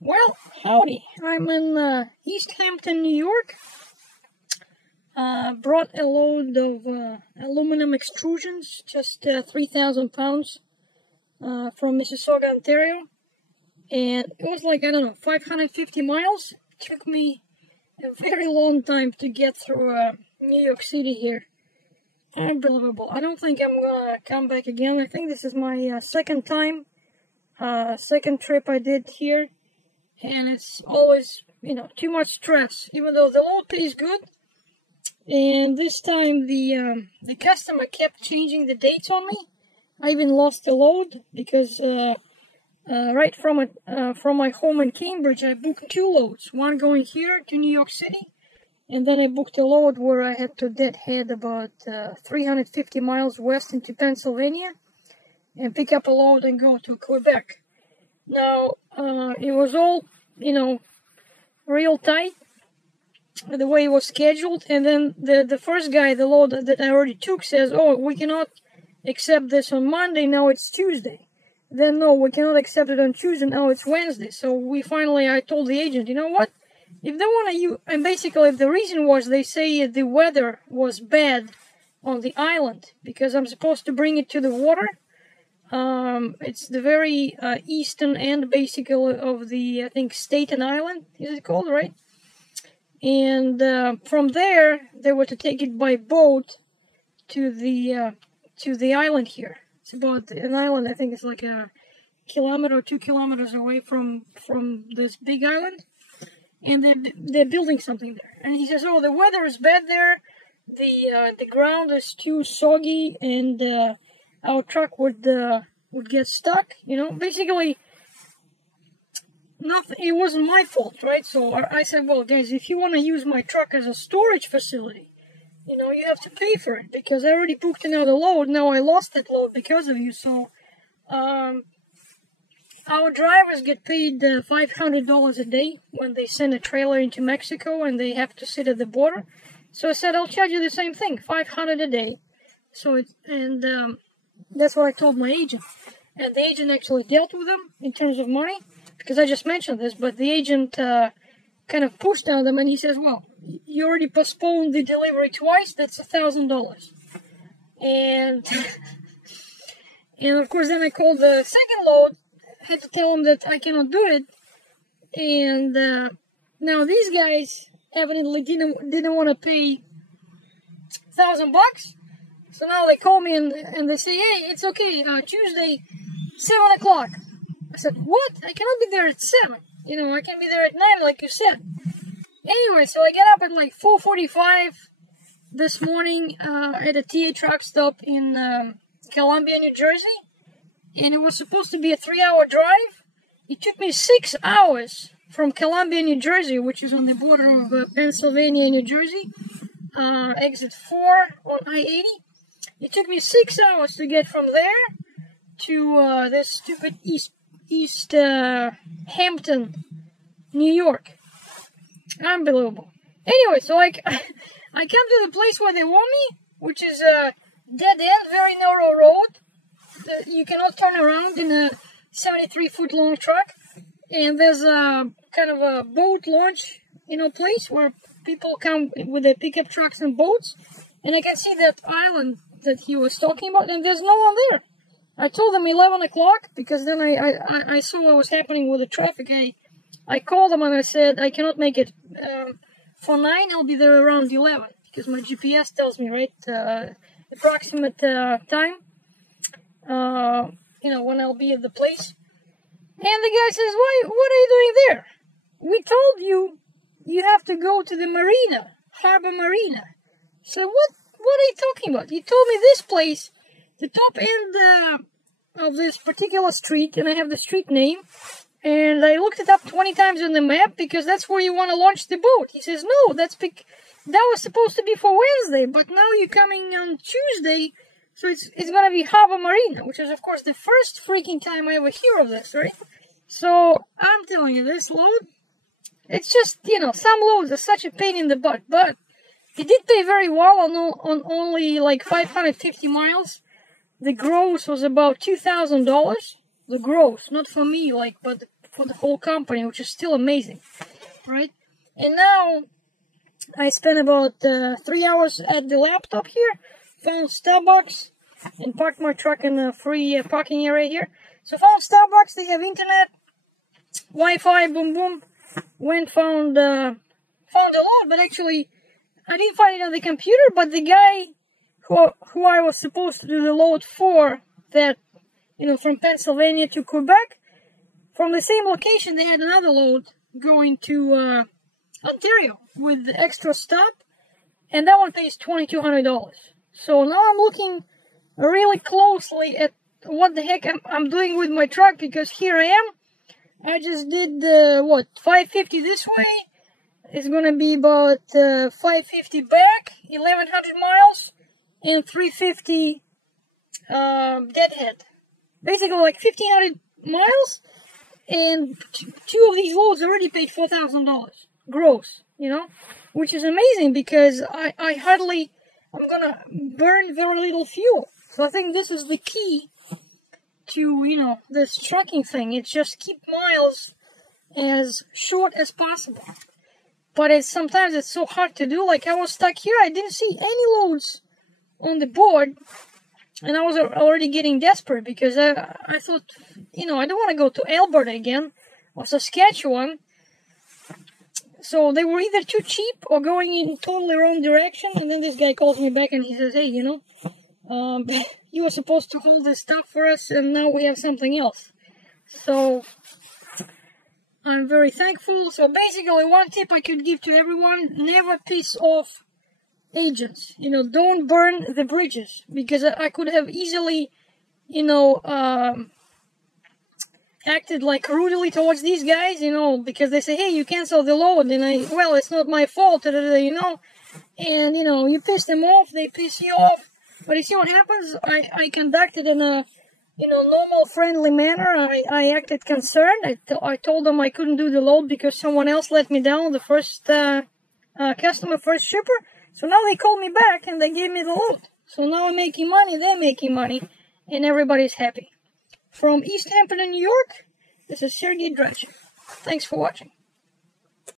Well, howdy. I'm in East Hampton, New York. Brought a load of aluminum extrusions, just 3,000 pounds from Mississauga, Ontario. And it was like, I don't know, 550 miles. It took me a very long time to get through New York City here. Unbelievable. I don't think I'm gonna come back again. I think this is my second time, second trip I did here. And it's always, too much stress, even though the load pays good. And this time the customer kept changing the dates on me. I even lost the load because right from my home in Cambridge, I booked two loads. One going here to New York City, and then I booked a load where I had to head about 350 miles west into Pennsylvania and pick up a load and go to Quebec. Now, it was all, real tight, the way it was scheduled, and then the first guy, the load that I already took, says, oh, we cannot accept this on Monday, now it's Tuesday. Then, no, we cannot accept it on Tuesday, now it's Wednesday. So I told the agent, you know what, if they want to use, and basically the reason was they say the weather was bad on the island, because I'm supposed to bring it to the water. It's the very eastern end, basically, of the, I think, Staten Island, is it called, right? And from there, they were to take it by boat to the island here. It's about an island, I think it's like a kilometer or 2 kilometers away from this big island. And they're building something there. And he says, oh, the weather is bad there. The ground is too soggy, and our truck would get stuck, basically nothing. It wasn't my fault, right? So I said, well, guys, if you want to use my truck as a storage facility, you have to pay for it, because I already booked another load. Now I lost that load because of you. So our drivers get paid $500 a day when they send a trailer into Mexico and they have to sit at the border. So I said, I'll charge you the same thing, $500 a day. So that's what I told my agent. And the agent actually dealt with them in terms of money, because I just mentioned this, but the agent kind of pushed on them, and he says, well, you already postponed the delivery twice, that's $1,000. And, and of course, then I called the second load, had to tell them that I cannot do it. And now these guys evidently didn't want to pay $1,000. So now they call me and they say, hey, it's okay, Tuesday, 7 o'clock. I said, what? I cannot be there at 7. I can be there at 9, like you said. Anyway, so I get up at like 4:45 this morning at a TA truck stop in Columbia, New Jersey. And it was supposed to be a 3-hour drive. It took me 6 hours from Columbia, New Jersey, which is on the border of Pennsylvania and New Jersey, exit 4 on I-80. It took me 6 hours to get from there to this stupid East Hampton, New York. Unbelievable. Anyway, so I come to the place where they want me, which is a dead end, very narrow road. You cannot turn around in a 73-foot long truck. And there's a kind of a boat launch, place where people come with their pickup trucks and boats. And I can see that island that he was talking about, and there's no one there. I told them 11 o'clock, because then I saw what was happening with the traffic. I called them and I said, I cannot make it. For 9, I'll be there around 11, because my GPS tells me, right, approximate time, when I'll be at the place. And the guy says, what are you doing there? We told you have to go to the marina, Harbor Marina. So what are you talking about? You told me this place, the top end of this particular street, and I have the street name, and I looked it up 20 times on the map, because that's where you want to launch the boat. He says, no, that was supposed to be for Wednesday, but now you're coming on Tuesday, so it's going to be Harbor Marina, which is, of course, the first freaking time I ever hear of this, right? So, I'm telling you, this load, it's just, some loads are such a pain in the butt, but it did pay very well on only like 550 miles. The gross was about $2,000. The gross, not for me, but for the whole company, which is still amazing, right? And now I spent about 3 hours at the laptop here, found Starbucks, and parked my truck in a free parking area here. So found Starbucks, they have internet, Wi-Fi, boom boom. Went found the load, but actually I didn't find it on the computer, but the guy who I was supposed to do the load for, that, you know, from Pennsylvania to Quebec, from the same location they had another load going to Ontario with the extra stop, and that one pays $2,200. So now I'm looking really closely at what the heck I'm doing with my truck, because here I am. I just did what, 550 this way. It's gonna be about 550 back, 1,100 miles, and 350 deadhead. Basically like 1,500 miles, and two of these loads already paid $4,000 gross, you know, which is amazing, because I'm gonna burn very little fuel. So I think this is the key to, you know, this trucking thing. It's just keep miles as short as possible. But sometimes it's so hard to do. Like I was stuck here, I didn't see any loads on the board, and I was already getting desperate, because I thought, you know, I don't want to go to Alberta again or Saskatchewan. So they were either too cheap or going in totally wrong direction. And then this guy calls me back and he says, hey, you know, you were supposed to hold this stuff for us, and now we have something else. So I'm very thankful. So basically, one tip I could give to everyone: never piss off agents. You know, don't burn the bridges, because I could have easily, you know, acted like rudely towards these guys, you know, because they say, hey, you canceled the load, and well, it's not my fault, you know, and, you know, you piss them off, they piss you off. But you see what happens? I conducted in a, you know, normal, friendly manner. I acted concerned. I told them I couldn't do the load because someone else let me down, the first customer, first shipper. So now they called me back and they gave me the load. So now I'm making money, they're making money, and everybody's happy. From East Hampton, New York, this is Sergey Drachin. Thanks for watching.